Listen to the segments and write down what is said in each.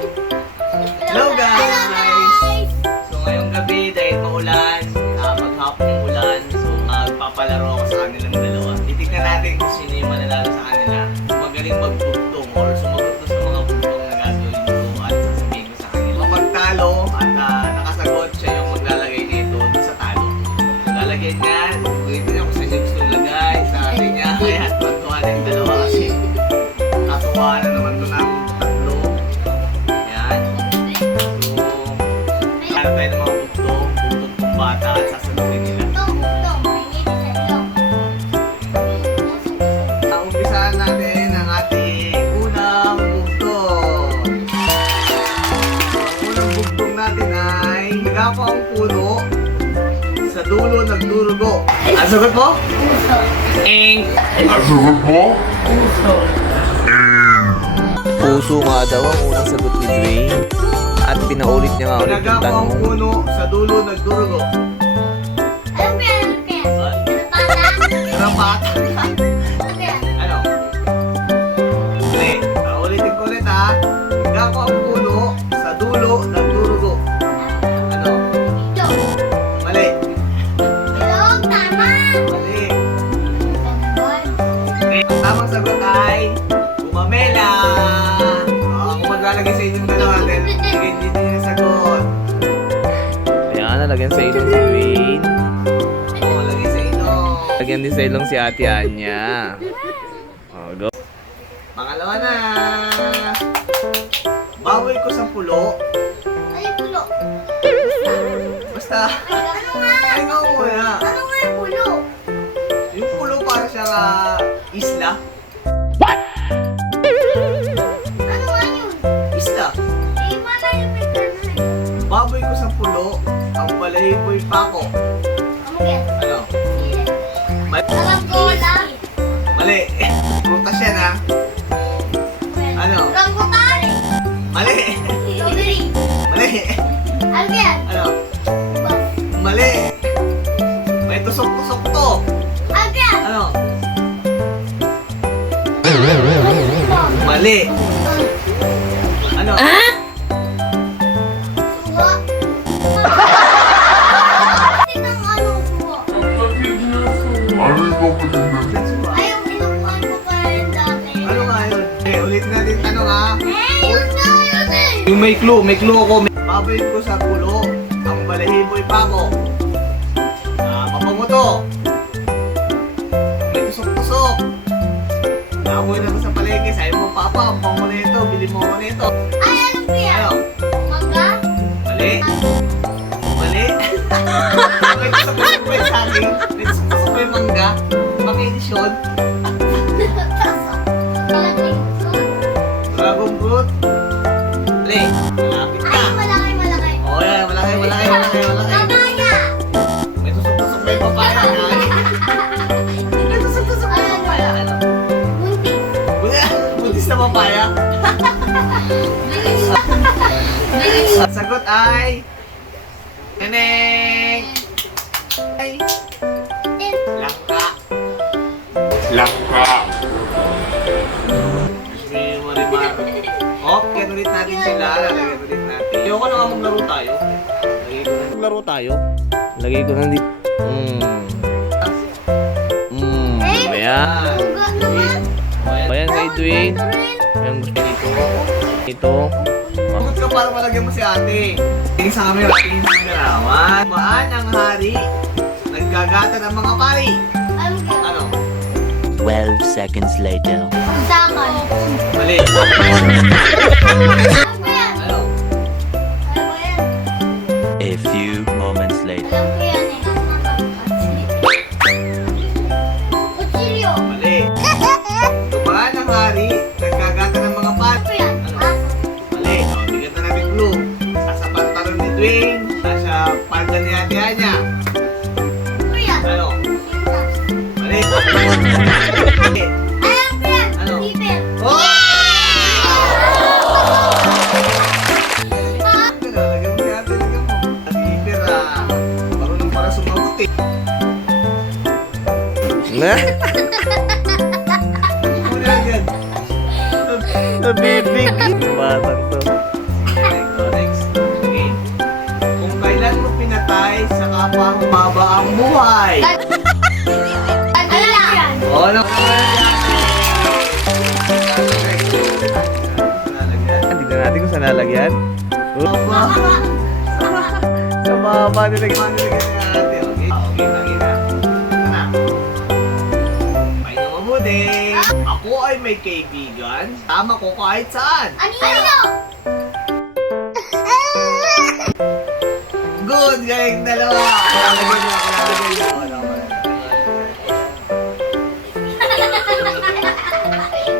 Hello guys! So ngayong gabi dahil maulan, maghapon yung ulan, so magpapalaro ako sa kanilang dalawa. Titignan natin kung sino yung mananalo sa kanila. Magaling magbugtong or sumagot sa mga bugtong na gagawin ko at sasabihin ko sa kanila. Kapag talo at nakasagot, siya yung maglalagay nito dun sa talo. So lalagyan niya, ulitin niya kung saan yung gusto lagay sa atin niya. Kaya pagtuwa na yung dalawa kasi natuwa na naman ito ng tatlo. Yan. So, tayo ng mga bugtong kong bata at sasagutin nila. Umpisahan natin ang ating unang bugtong. Ang unang bugtong natin ay nagapa ang puno, sa dulo nagdurugo. Ang sagot mo? Puso. Eng! Ang sagot mo? Puso nga daw ang unang sagot ni Dwayne. At pinaulit niya nga ulit yung Nagapa ang tanong. puno, sa dulo nagdurugo. Ano ba yan? Rapat. Ano ba yan? Ano? Ulit. Ulitin ko ulit ha. Nagapa ang puno, sa dulo nagdurugo. Ano? Ito. Mali. Ilog, tama. Mali. Ganon. Okay, ang tamang sagot ay gumamela. Kung maglalagay sa inyong dalawa, then bigay din yung sagot. Ayan, nalagyan sa ilong si Dwayne. Kung malagay sa inyo. Lagyan din sa ilong si Ate Anya. Oh, go. Pangalawa na. Baboy ko sa pulo. Ay, pulo. Basta, Ano nga? ay nga muna. Ano nga yung pulo? Yung pulo para siyang isla. Ano nga yun? Isla. Eh, wala yung may ganun. Baboy ko sa pulo, ang balahiboy pako. Ano ba yan? Ano? Sili. Mali. Taranggola. Mali. Prutas yan ha. Ano? Rambutan. Mali. Strawberry. Mali. Ano ba yan? Ano? Ubas. Mali. May tusok-tusok to. Ano ba yan? Ano? Suha. Mali. Ano? Suha. Tingnan ano suha. Ano yung kapatid na? Ayaw inupuan ko pa rin dati. Ano nga yun? Ulitin natin yung tanong ha. Yun na yun eh. Yung may clue ako. Baboy ko sa pulo, ang balahiboy pako. Mabango to. May tusok-tusok. Naamoy na ko sa palengke. Sabi mo, Papa, ang bango na ito. Bili mo ako nito. Ay, ano ba yan? Ano? Mangga? Mali. Mali. May tusok-tusok pa yung saging. May tusok-tusok pa yung mangga. Pang-edisyon. Taso. Malaki. Dragon fruit. Mali. Malapit Ay, na. malaki, malaki. Oh, yan. Malaki. Papaya. May tusok-tusok pa yung papaya. May tusok-tusok pa yung papaya. Ano? Buntis. Buntis na papaya. Ang sagot ay... Neneng! Ay, langka. Langka. Gusto niyo yung marimar. Okay, ulit natin sila. Lalagyan ulit natin. Ayoko na nga maglaro tayo. Lagay ko na. Maglaro tayo. Lagay ko na dito. Ayan. Mangga naman. Ayan kay Dwayne. Ito rin. Ayan gusto dito. Ito. Sagot ka para malagyan mo si ate. Tingin sa camera, tingin sa camera. Maan ang hari. Naggagata ng mga pari. Ano ba yan? Ano? 12 seconds later. Sakal. Mali. Ano ba yan? Ano? Ano ba yan? A few moments later. Alam ko yan eh. Kutsilyo. Mali. Tumaan ang hari. Naggagata ng mga pari. Ano yan? Ano? Aso. Mali. O, bigyan na natin clue. Nasa pantalon ni Dwayne. Nasa palda ni Ate Anya. Ano yan? Ano? Sintas. Mali. Mali. Alam ko yan. Ano? Zipper. Oh! Ah, Lagyan mo si ate, lagyan mo. Zipper marunong para sumagot eh. Muna agad. Nabibig. Batang to. Okay, go next. Okay. Kung kailan mo pinatay sa kapwa humaba ang buhay. Alam yan. Oh, no. Tignan natin kung saan lalagyan. Sa baba nilagyan. Okay, tangina. Ano? Pahinga mabuti. Ako ay may kaibigan. Tama ko kahit saan. Anino? Good, galing dalawa. Lalagyan mo.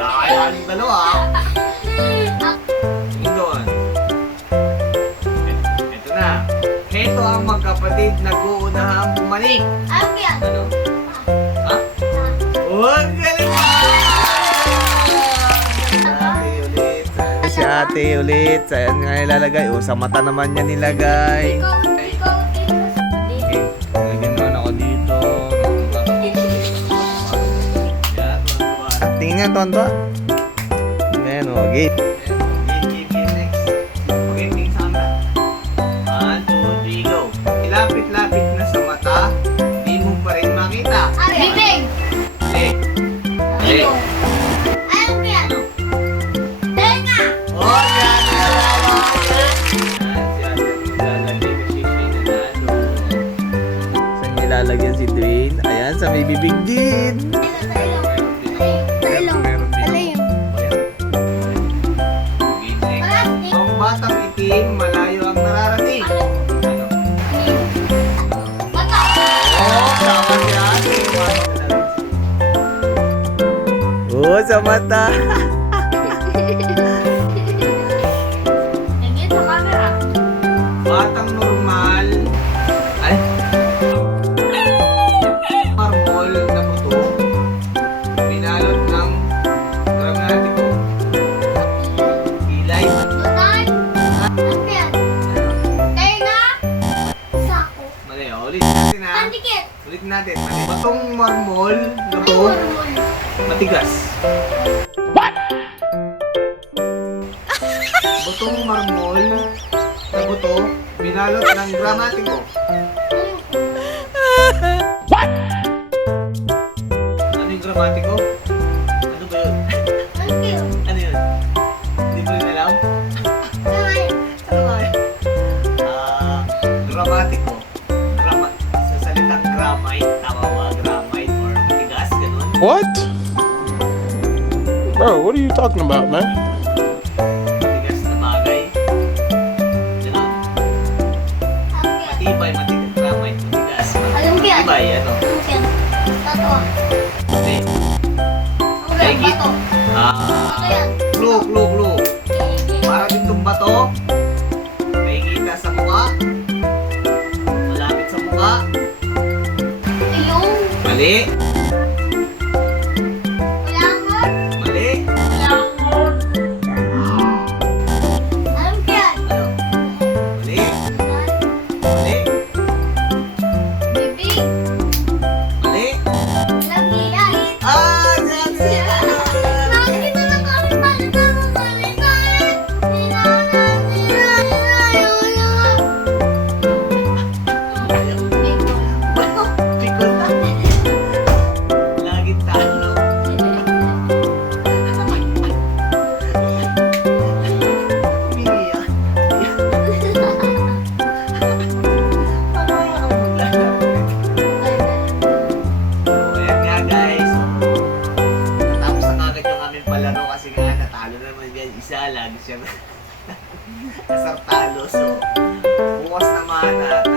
Nakakayaan yung dalawa. Tingin doon. Ito na. Heto ang magkapatid nag-uunahang bumalik. Alam yan. Ano? Ha? Oh, galing ka! Ate ulit. Si ate ulit. Saan nga ilalagay? O, sa mata naman niya nilagay. Ikaw. Okay, lagyan naman ako dito. Yan, tuwan-tuwa. Tingin niya, tonto. Ayan o, gate. Game next. Okay, tingin sa camera. 1, 2, 3, go. Ilapit-lapit na sa mata, di mo pa rin makita. Bibig. Mali. Mali. Alam ko yan. Tenga. Oh, yan! Nalala ko yan! Yan, si Ate nilalagay kasi siya nanalo. Saan nilalagyan si Dwayne? Ayan, sa may bibig din. Meron din. Game next. Ang batang itim, malayo ang nararating. Ano? Mata. Oh, tama si Ate. Oo, sa mata. Tingin sa camera. Batang normal. Ay. Marmol na buto. Pinalot ng gramatiko. Kilay. Tunay. Alam ko yan. Tenga. Sako. Mali, oh. Ulit natin ha. Pandikit. Ulit natin. Mali. Batong marmol na Ay, buto. hormone. Matigas. Butong marmol na buto. Pinalot ng gramatiko. Ano yung gramatiko? Ano ba yun? Alam ko yun. Ano yun? Hindi mo rin alam? Tunay. Ano nga yun? Gramatiko. Sa salitang gramite, tama ba? Gramite or matigas, ganun? What? Bro, what are you talking about, man? Matigas na bagay. Ganun. Alam ko yan. Matibay, matigas, gramite, matigas. Alam ko yan. Matibay, ano? Alam ko yan. Tato. Hindi. Ako yan. Take it. Bato. Bato yan. Clue. Kibig. Para din itong bato. Nakikita sa mukha. Malapit sa mukha. Yung. Mali. Kulangot. Mali. Kulangot. Alam ko yan. Ano? Mali. Mali. Bibig. Mali. Lagihit. Ah! Sabi na! Nakikita na kami palita mo palita. Pikot na. Lagi talo. Umiiyak. Ano yung maglalapit? So, ayan nga guys. Tapos na kagad yung aming palaro kasi nga natalo naman yan isa. Lagi siya nasartalo. So, bukas naman at